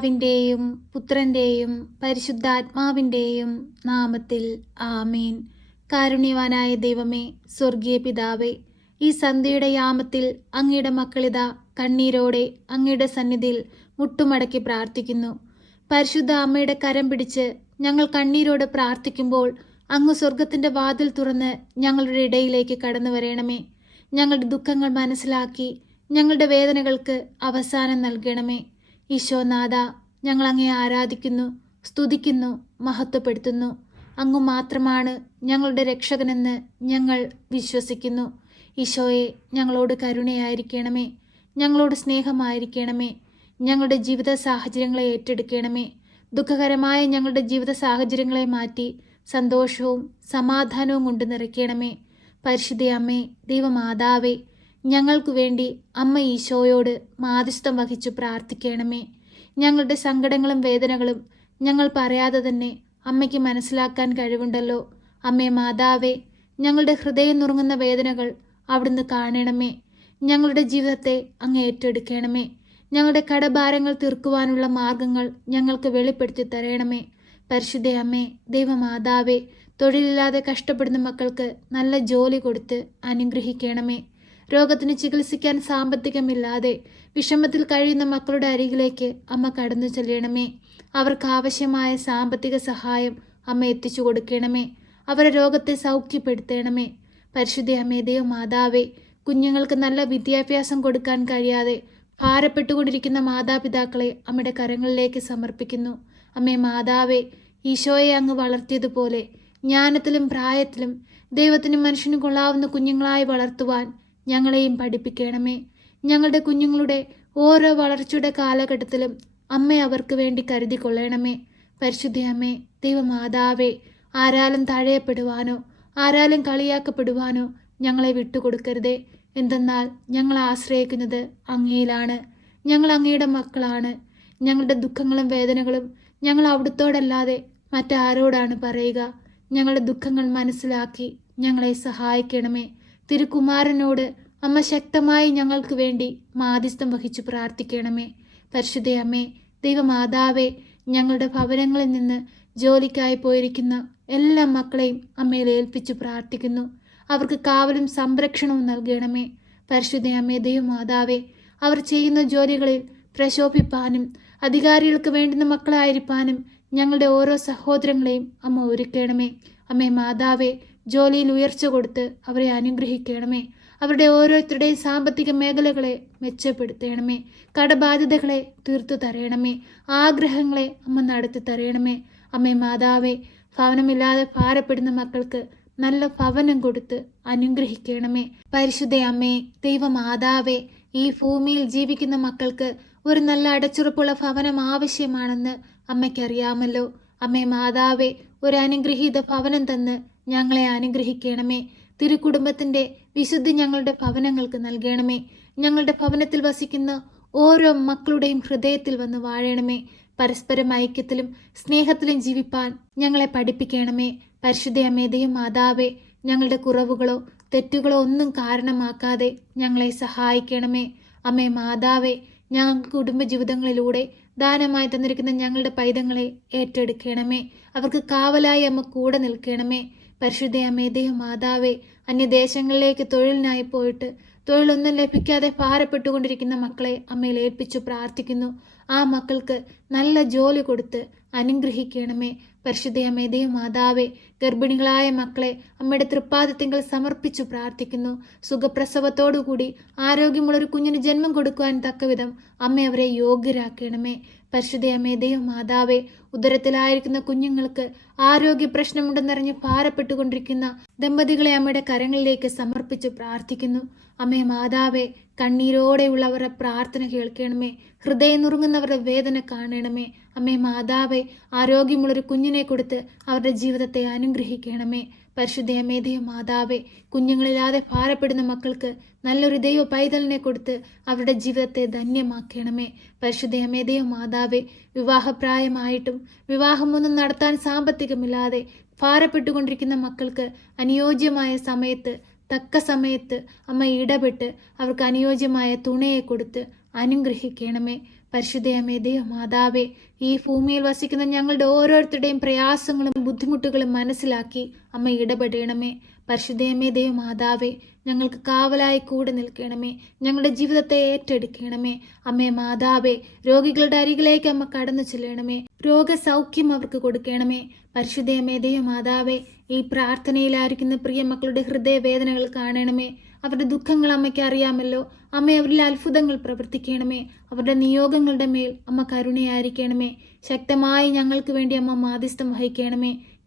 പിതാവിന്റെയും പുത്രന്റെയും പരിശുദ്ധാത്മാവിന്റെയും നാമത്തിൽ ആമേൻ. കാരുണ്യവാനായ ദൈവമേ സ്വർഗീയ പിതാവേ ഈ സന്ധ്യയുടെ യാമത്തിൽ അങ്ങയുടെ മക്കളിത കണ്ണീരോടെ അങ്ങയുടെ സന്നിധിയിൽ മുട്ടുമടക്കി പ്രാർത്ഥിക്കുന്നു. പരിശുദ്ധ അമ്മയുടെ കരം പിടിച്ച് ഞങ്ങൾ കണ്ണീരോടെ പ്രാർത്ഥിക്കുമ്പോൾ അങ്ങ് സ്വർഗത്തിന്റെ വാതിൽ തുറന്ന് ഞങ്ങളുടെ ഇടയിലേക്ക് കടന്നു വരണമേ. ഞങ്ങളുടെ ദുഃഖങ്ങൾ മനസ്സിലാക്കി ഞങ്ങളുടെ വേദനകൾക്ക് അവസാനം നൽകണമേ. ഈശോനാഥ ഞങ്ങൾ അങ്ങേ ആരാധിക്കുന്നു സ്തുതിക്കുന്നു മഹത്വപ്പെടുത്തുന്നു. അങ്ങ് മാത്രമാണ് ഞങ്ങളുടെ രക്ഷകനെന്ന് ഞങ്ങൾ വിശ്വസിക്കുന്നു. ഈശോയെ ഞങ്ങളോട് കരുണയായിരിക്കണമേ. ഞങ്ങളോട് സ്നേഹമായിരിക്കണമേ. ഞങ്ങളുടെ ജീവിത സാഹചര്യങ്ങളെ ഏറ്റെടുക്കണമേ. ദുഃഖകരമായ ഞങ്ങളുടെ ജീവിത സാഹചര്യങ്ങളെ മാറ്റി സന്തോഷവും സമാധാനവും കൊണ്ട് നിറയ്ക്കണമേ. പരിശുദ്ധ അമ്മേ ദൈവമാതാവേ ഞങ്ങൾക്കു വേണ്ടി അമ്മ ഈശോയോട് മാധ്യസ്ഥം വഹിച്ചു പ്രാർത്ഥിക്കണമേ. ഞങ്ങളുടെ സങ്കടങ്ങളും വേദനകളും ഞങ്ങൾ പറയാതെ തന്നെ അമ്മയ്ക്ക് മനസ്സിലാക്കാൻ കഴിവുണ്ടല്ലോ. അമ്മേ മാതാവേ ഞങ്ങളുടെ ഹൃദയം നുറുങ്ങുന്ന വേദനകൾ അവിടുന്ന് കാണണമേ. ഞങ്ങളുടെ ജീവിതത്തെ അങ്ങ് ഏറ്റെടുക്കണമേ. ഞങ്ങളുടെ കടഭാരങ്ങൾ തീർക്കുവാനുള്ള മാർഗങ്ങൾ ഞങ്ങൾക്ക് വെളിപ്പെടുത്തി തരണമേ. പരിശുദ്ധ അമ്മേ ദൈവമാതാവേ തൊഴിലില്ലാതെ കഷ്ടപ്പെടുന്ന മക്കൾക്ക് നല്ല ജോലി കൊടുത്ത് അനുഗ്രഹിക്കണമേ. രോഗത്തിന് ചികിത്സിക്കാൻ സാമ്പത്തികമില്ലാതെ വിഷമത്തിൽ കഴിയുന്ന മക്കളുടെ അരികിലേക്ക് അമ്മ കടന്നു ചെല്ലണമേ. അവർക്ക് ആവശ്യമായ സാമ്പത്തിക സഹായം അമ്മ എത്തിച്ചു കൊടുക്കണമേ. അവരെ രോഗത്തെ സൗഖ്യപ്പെടുത്തണമേ. പരിശുദ്ധ അമ്മേ മാതാവേ കുഞ്ഞുങ്ങൾക്ക് നല്ല വിദ്യാഭ്യാസം കൊടുക്കാൻ കഴിയാതെ ഭാരപ്പെട്ടുകൊണ്ടിരിക്കുന്ന മാതാപിതാക്കളെ അമ്മയുടെ കരങ്ങളിലേക്ക് സമർപ്പിക്കുന്നു. അമ്മേ മാതാവേ ഈശോയെ അങ്ങ് വളർത്തിയതുപോലെ ജ്ഞാനത്തിലും പ്രായത്തിലും ദൈവത്തിനും മനുഷ്യനും കൊള്ളാവുന്ന കുഞ്ഞുങ്ങളായി വളർത്തുവാൻ ഞങ്ങളെയും പഠിപ്പിക്കണമേ. ഞങ്ങളുടെ കുഞ്ഞുങ്ങളുടെ ഓരോ വളർച്ചയുടെ കാലഘട്ടത്തിലും അമ്മ അവർക്ക് വേണ്ടി കരുതി കൊള്ളണമേ. പരിശുദ്ധ അമ്മേ ദൈവമാതാവേ ആരാലും തഴയപ്പെടുവാനോ ആരാലും കളിയാക്കപ്പെടുവാനോ ഞങ്ങളെ വിട്ടുകൊടുക്കരുതേ. എന്തെന്നാൽ ഞങ്ങൾ ആശ്രയിക്കുന്നത് അങ്ങയിലാണ്. ഞങ്ങൾ അങ്ങയുടെ മക്കളാണ്. ഞങ്ങളുടെ ദുഃഖങ്ങളും വേദനകളും ഞങ്ങൾ അവിടുത്തോടല്ലാതെ മറ്റാരോടാണ് പറയുക. ഞങ്ങളുടെ ദുഃഖങ്ങൾ മനസ്സിലാക്കി ഞങ്ങളെ സഹായിക്കണമേ. തിരുക്കുമാരനോട് അമ്മ ശക്തമായി ഞങ്ങൾക്ക് വേണ്ടി മാധ്യസ്ഥം വഹിച്ചു പ്രാർത്ഥിക്കണമേ. പരിശുദ്ധയമ്മേ ദൈവമാതാവേ ഞങ്ങളുടെ ഭവനങ്ങളിൽ നിന്ന് ജോലിക്കായി പോയിരിക്കുന്ന എല്ലാ മക്കളെയും അമ്മയിൽ ഏൽപ്പിച്ചു പ്രാർത്ഥിക്കുന്നു. അവർക്ക് കാവലും സംരക്ഷണവും നൽകണമേ. പരിശുദ്ധയമ്മേ ദൈവമാതാവേ അവർ ചെയ്യുന്ന ജോലികളിൽ പ്രശോഭിപ്പാനും അധികാരികൾക്ക് വേണ്ടുന്ന മക്കളായിരിക്കാനും ഞങ്ങളുടെ ഓരോ സഹോദരങ്ങളെയും അമ്മ ഒരുക്കണമേ. അമ്മേ മാതാവേ ജോലിയിൽ ഉയർച്ച കൊടുത്ത് അവരെ അനുഗ്രഹിക്കണമേ. അവരുടെ ഓരോരുത്തരുടെയും സാമ്പത്തിക മേഖലകളെ മെച്ചപ്പെടുത്തണമേ. കടബാധ്യതകളെ തീർത്തു തരയണമേ ആഗ്രഹങ്ങളെ അമ്മ നടത്തി തരയണമേ അമ്മേ മാതാവേ ഭവനമില്ലാതെ ഭാരപ്പെടുന്ന മക്കൾക്ക് നല്ല ഭവനം കൊടുത്ത് അനുഗ്രഹിക്കണമേ. പരിശുദ്ധ അമ്മേ ദൈവമാതാവേ ഈ ഭൂമിയിൽ ജീവിക്കുന്ന മക്കൾക്ക് ഒരു നല്ല അടച്ചുറപ്പുള്ള ഭവനം ആവശ്യമാണെന്ന് അമ്മയ്ക്കറിയാമല്ലോ. അമ്മേ മാതാവേ ഒരു അനുഗ്രഹീത ഭവനം തന്ന് ഞങ്ങളെ അനുഗ്രഹിക്കണമേ. തിരുക്കുടുംബത്തിന്റെ വിശുദ്ധി ഞങ്ങളുടെ ഭവനങ്ങൾക്ക് നൽകണമേ. ഞങ്ങളുടെ ഭവനത്തിൽ വസിക്കുന്ന ഓരോ മക്കളുടെയും ഹൃദയത്തിൽ വന്ന് വാഴണമേ. പരസ്പരം ഐക്യത്തിലും സ്നേഹത്തിലും ജീവിപ്പാൻ ഞങ്ങളെ പഠിപ്പിക്കണമേ. പരിശുദ്ധ അമേതയും മാതാവേ ഞങ്ങളുടെ കുറവുകളോ തെറ്റുകളോ ഒന്നും കാരണമാക്കാതെ ഞങ്ങളെ സഹായിക്കണമേ. അമ്മേ മാതാവേ ഞങ്ങൾക്ക് കുടുംബജീവിതങ്ങളിലൂടെ ദാനമായി തന്നിരിക്കുന്ന ഞങ്ങളുടെ പൈതങ്ങളെ ഏറ്റെടുക്കണമേ. അവർക്ക് കാവലായി അമ്മ കൂടെ നിൽക്കണമേ. പരിശുദ്ധ അമേതയും മാതാവേ അന്യദേശങ്ങളിലേക്ക് തൊഴിലിനായി പോയിട്ട് തൊഴിലൊന്നും ലഭിക്കാതെ ഭാരപ്പെട്ടുകൊണ്ടിരിക്കുന്ന മക്കളെ അമ്മയിൽ ഏൽപ്പിച്ചു പ്രാർത്ഥിക്കുന്നു. ആ മക്കൾക്ക് നല്ല ജോലി കൊടുത്ത് അനുഗ്രഹിക്കണമേ. പരിശുദ്ധയമ്മേ മാതാവേ ഗർഭിണികളായ മക്കളെ അമ്മയുടെ തൃപ്പാദത്തിങ്കൾ സമർപ്പിച്ചു പ്രാർത്ഥിക്കുന്നു. സുഖപ്രസവത്തോടുകൂടി ആരോഗ്യമുള്ളൊരു കുഞ്ഞിന് ജന്മം കൊടുക്കുവാൻ തക്കവിധം അമ്മ അവരെ യോഗ്യരാക്കണമേ. പരിശുദ്ധയമ്മേ മാതാവേ ഉദരത്തിലായിരിക്കുന്ന കുഞ്ഞുങ്ങൾക്ക് ആരോഗ്യ പ്രശ്നമുണ്ടെന്നറിഞ്ഞ് ഭാരപ്പെട്ടുകൊണ്ടിരിക്കുന്ന ദമ്പതികളെ അമ്മയുടെ കരങ്ങളിലേക്ക് സമർപ്പിച്ച് പ്രാർത്ഥിക്കുന്നു. അമ്മേ മാതാവേ കണ്ണീരോടെയുള്ളവരുടെ പ്രാർത്ഥന കേൾക്കണമേ. ഹൃദയം നുറുങ്ങുന്നവരുടെ വേദന കാണണമേ. അമ്മേ മാതാവേ ആരോഗ്യമുള്ളൊരു കുഞ്ഞിനെ കൊടുത്ത് അവരുടെ ജീവിതത്തെ അനുഗ്രഹിക്കണമേ. പരിശുദ്ധ അമേധയ മാതാവേ കുഞ്ഞുങ്ങളില്ലാതെ ഭാരപ്പെടുന്ന മക്കൾക്ക് നല്ലൊരു ദൈവ പൈതലിനെ കൊടുത്ത് അവരുടെ ജീവിതത്തെ ധന്യമാക്കണമേ. പരിശുദ്ധ അമേധയ മാതാവേ വിവാഹപ്രായമായിട്ടും വിവാഹമൊന്നും നടത്താൻ സാമ്പത്തികമില്ലാതെ ഭാരപ്പെട്ടുകൊണ്ടിരിക്കുന്ന മക്കൾക്ക് അനുയോജ്യമായ സമയത്ത് തക്ക സമയത്ത് അമ്മ ഇടപെട്ട് അവർക്ക് അനുയോജ്യമായ തുണയെ കൊടുത്ത് അനുഗ്രഹിക്കണമേ. പരിശുദ്ധയമേ ദൈവമാതാവേ ഈ ഭൂമിയിൽ വസിക്കുന്ന ഞങ്ങളുടെ ഓരോരുത്തരുടെയും പ്രയാസങ്ങളും ബുദ്ധിമുട്ടുകളും മനസ്സിലാക്കി അമ്മ ഇടപെടണമേ. പരിശുദ്ധയമേ ദൈവമാതാവേ ഞങ്ങൾക്ക് കാവലായി കൂടെ നിൽക്കണമേ. ഞങ്ങളുടെ ജീവിതത്തെ ഏറ്റെടുക്കണമേ. അമ്മേ മാതാവേ രോഗികളുടെ അരികിലേക്ക് അമ്മ കടന്നു ചെല്ലണമേ. രോഗസൗഖ്യം അവർക്ക് കൊടുക്കണമേ. പരിശുദ്ധയമേ ദൈവമാതാവേ ഈ പ്രാർത്ഥനയിലായിരിക്കുന്ന പ്രിയ മക്കളുടെ ഹൃദയവേദനകൾ കാണണമേ. അവരുടെ ദുഃഖങ്ങൾ അമ്മയ്ക്ക് അറിയാമല്ലോ. അമ്മ അവരിൽ അത്ഭുതങ്ങൾ പ്രവർത്തിക്കണമേ. അവരുടെ നിയോഗങ്ങളുടെ മേൽ അമ്മ കരുണയായിരിക്കണമേ. ശക്തമായി ഞങ്ങൾക്ക് വേണ്ടി അമ്മ മാധ്യസ്ഥം വഹിക്കണമേ.